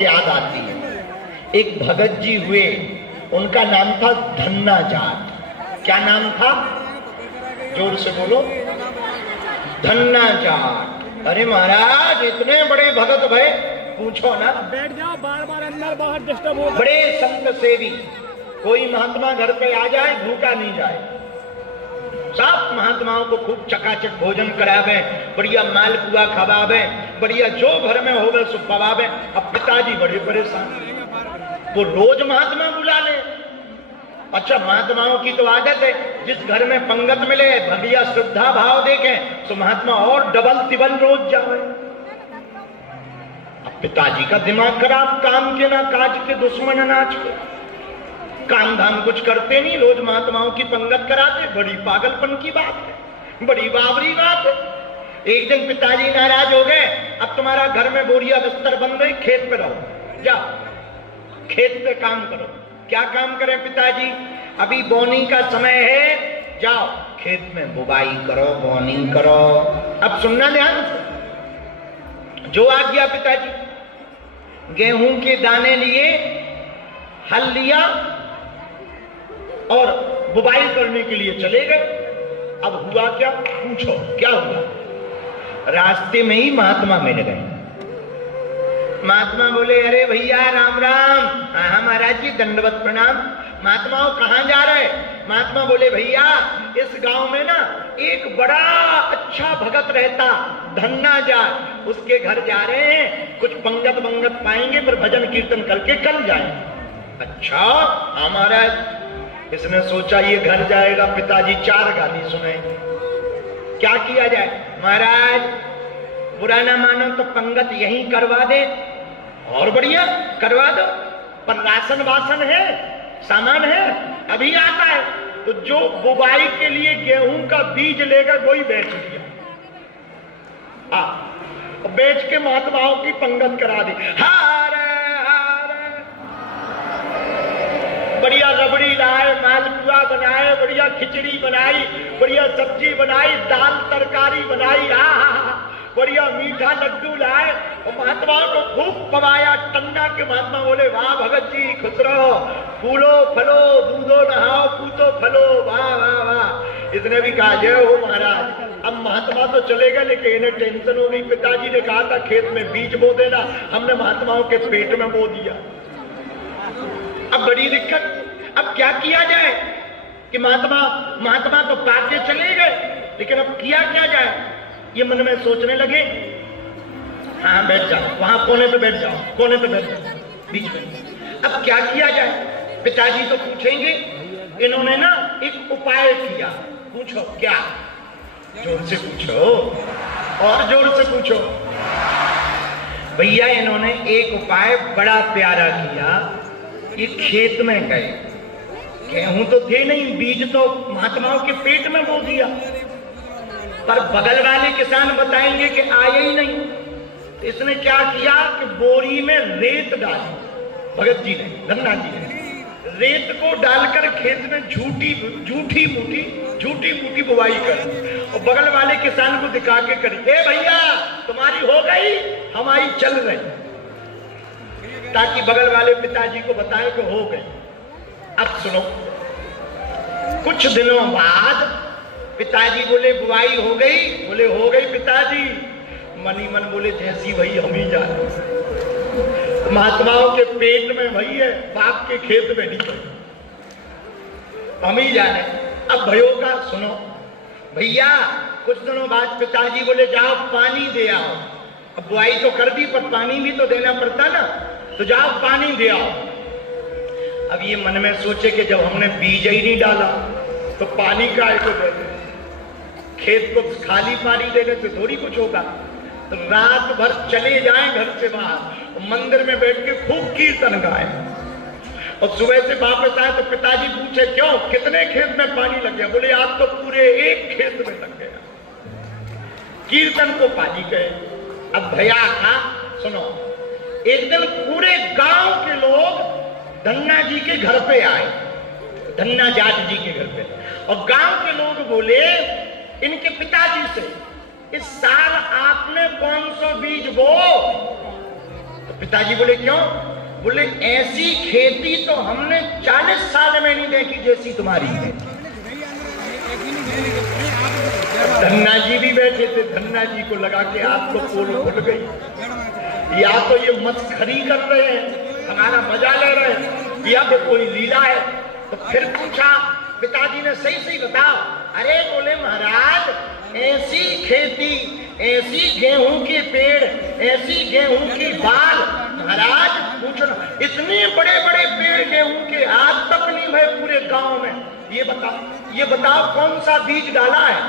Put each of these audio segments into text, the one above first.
याद आती है। एक भगत जी हुए, उनका नाम था धन्ना जाट। क्या नाम था? जोर से बोलो। धन्ना जाट। अरे महाराज, इतने बड़े भगत भय, पूछो ना। बैठ जाओ, बार बार अंदर बाहर डिस्टर्ब हो। बड़े संत सेवी, कोई महात्मा घर पे आ जाए भूखा नहीं जाए। सब महात्माओं को खूब चकाचक भोजन करावे, बढ़िया मालपुआ खवावे, बढ़िया जो घर में होवे सो पवावे। अब पिताजी बड़े परेशान, वो रोज महात्मा बुला ले। अच्छा, महात्माओं की तो आदत है, जिस घर में पंगत मिले, बढ़िया श्रद्धा भाव देखें, तो महात्मा और डबल तिबल रोज जावे। अब पिताजी का दिमाग खराब, काम के ना काज के, दुश्मन नाच के, काम धाम कुछ करते नहीं, रोज महात्माओं की पंगत कराते। बड़ी पागलपन की बात है, बड़ी बावरी बात है। एक दिन पिताजी नाराज हो गए, अब तुम्हारा घर में बोरिया बिस्तर बन गई, खेत पे रहो, जाओ खेत पे काम करो। क्या काम करें पिताजी? अभी बोनी का समय है, जाओ खेत में बुवाई करो, बोनी करो। अब सुनना ध्यान से, जो आ गया पिताजी। गेहूं के दाने लिए, हल लिया और बुवाई करने के लिए चले गए। अब हुआ क्या? पूछो क्या हुआ? रास्ते में ही महात्मा मिल गए। महात्मा बोले, अरे भैया राम राम। हाँ महाराज जी, दंडवत प्रणाम। महात्माओं कहाँ जा रहे? महात्मा बोले, भैया इस गांव में ना एक बड़ा अच्छा भगत रहता, धन्ना जाट, उसके घर जा रहे हैं, कुछ पंगत मंगत पाएंगे, फिर भजन कीर्तन करके कल जाए। अच्छा हाँ महाराज। इसने सोचा ये घर जाएगा, पिताजी चार गाली सुनाएंगे, क्या किया जाए? महाराज बुरा ना मानो तो पंगत यहीं करवा दे, और बढ़िया करवा दो, पर राशन वासन है, सामान है, अभी आता है। तो जो बुवाई के लिए गेहूं का बीज लेकर वही बेच दिया, बेच के महात्माओं की पंगत करा दी। हारे बढ़िया रबड़ी लाए, मालपुआ बनाए, बढ़िया खिचड़ी बनाई, बढ़िया सब्जी बनाई, दाल तरकारी बनाई, बढ़िया मीठा लड्डू लाए और महात्माओं को खूब पवाया। टन्ना के महात्मा बोले, वाह भगत जी खुश रहो, फूलो फलो, दूधो नहाओ, पूतो फलो, वाह वाह वाह। इसने भी कहा, जय हो महाराज। अब महात्मा तो चले गए, लेकिन इन्हें टेंशन हो गई। पिताजी ने कहा था खेत में बीज बो देना, हमने महात्माओं के पेट में बो दिया। अब बड़ी दिक्कत, अब क्या किया जाए कि महात्मा तो पाके चले गए, लेकिन अब किया क्या जाए? ये मन में सोचने लगे। हाँ बैठ जाओ, वहां कोने पे बैठ जाओ, कोने पे बैठ जाओ, बीच में। अब क्या किया जाए? पिताजी तो पूछेंगे। इन्होंने ना एक उपाय किया। पूछो क्या? जोर से पूछो, और जोर से पूछो। भैया इन्होंने एक उपाय बड़ा प्यारा किया। ये खेत में गए, गेहूं तो थे नहीं, बीज तो महात्माओं के पेट में बो दिया, पर बगल वाले किसान बताएंगे कि आए ही नहीं। इसने क्या किया कि बोरी में रेत डाली, भगत जी ने, धन्ना जी ने, रेत को डालकर खेत में झूठी मूठी बुवाई कर, और बगल वाले किसान को दिखा के करी, ए भैया तुम्हारी हो गई, हमारी चल रही, ताकि बगल वाले पिताजी को बताए कि हो गई। अब सुनो, कुछ दिनों बाद पिताजी बोले, बुवाई हो गई? बोले हो गई पिताजी। मनी मन बोले, जैसी वही हम ही जाने, महात्माओं के पेट में वही है, बाप के खेत में नहीं गई, हम ही जाने। अब भयो का सुनो भैया। कुछ दिनों बाद पिताजी बोले, जाओ पानी दे आओ। अब बुआई तो कर दी, पर पानी भी तो देना पड़ता ना, तो जाओ पानी दे आओ। अब ये मन में सोचे कि जब हमने बीज ही नहीं डाला तो पानी काहे को देते, खेत को खाली पानी देने से थोड़ी कुछ होगा। तो रात भर चले जाएं घर से बाहर, मंदिर में बैठ के खूब कीर्तन गाए, और सुबह से वापस आए तो पिताजी पूछे, क्यों कितने खेत में पानी लग गया? बोले आज तो पूरे एक खेत में लग गया। कीर्तन को पानी गए। अब भैया था, सुनो, एक दिन पूरे गांव के लोग धन्ना जी के घर पे आए, धन्ना जाट जी के घर पे, और गांव के लोग बोले इनके पिताजी से, इस साल आपने कौन सा बीज बो? तो पिताजी बोले क्यों? बोले ऐसी खेती तो हमने 40 साल में नहीं देखी जैसी तुम्हारी है। धन्ना जी भी बैठे थे, धन्ना जी को लगा के आप तो पोल खुल गई, या तो ये मस्खरी कर रहे हैं, हमारा मजा ले रहे हैं, या फिर कोई लीला है। तो फिर पूछा, पिताजी ने सही सही बताओ। अरे बोले महाराज ऐसी खेती, ऐसी गेहूं के पेड़, ऐसी गेहूं की बाल, महाराज पूछो ना, इतने बड़े बड़े पेड़ गेहूं के आज तक नहीं भरे पूरे गांव में। ये बताओ कौन सा बीज डाला है?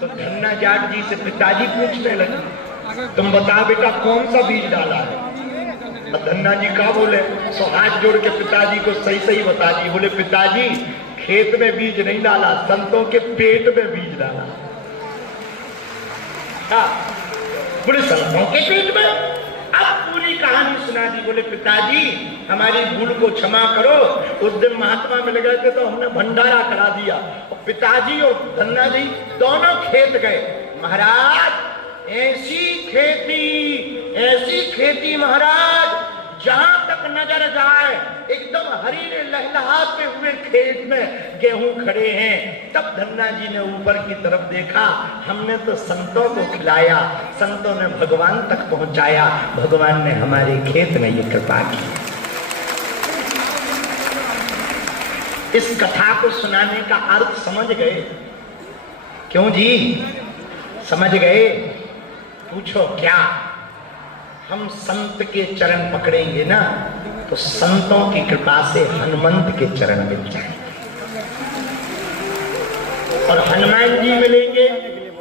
तो धन्ना जाट जी से पिताजी पूछने लगे, तुम बताओ बेटा कौन सा बीज डाला है? धन्ना जी का बोले, सो हाथ जोड़ के पिताजी को सही सही बता दी। बोले पिताजी खेत में बीज नहीं डाला, संतों के पेट में बीज डाला। बोले संतों के पेट में? अब पूरी कहानी सुना दी। बोले पिताजी हमारी भूल को क्षमा करो, उस दिन महात्मा मिल गए थे तो हमने भंडारा करा दिया। और पिताजी और धन्ना जी दोनों खेत गए। महाराज ऐसी खेती महाराज जहां तक नजर जाए एकदम हरीरे लहलहाते हुए खेत में गेहूं खड़े हैं। तब धन्ना जी ने ऊपर की तरफ देखा, हमने तो संतों को खिलाया, संतों ने भगवान तक पहुंचाया, भगवान ने हमारे खेत में ये कृपा की। इस कथा को सुनाने का अर्थ समझ गए? क्यों जी समझ गए? पूछो क्या? हम संत के चरण पकड़ेंगे ना तो संतों की कृपा से हनुमंत के चरण मिल जाएंगे, और हनुमान जी मिलेंगे,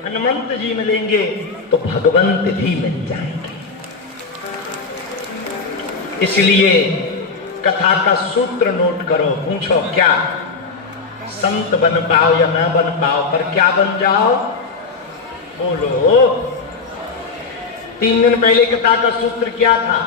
हनुमंत जी मिलेंगे तो भगवंत भी मिल जाएंगे। इसलिए कथा का सूत्र नोट करो। पूछो क्या? संत बन पाओ या ना बन पाओ, पर क्या बन जाओ? बोलो। 3 दिन पहले कथा का सूत्र क्या था?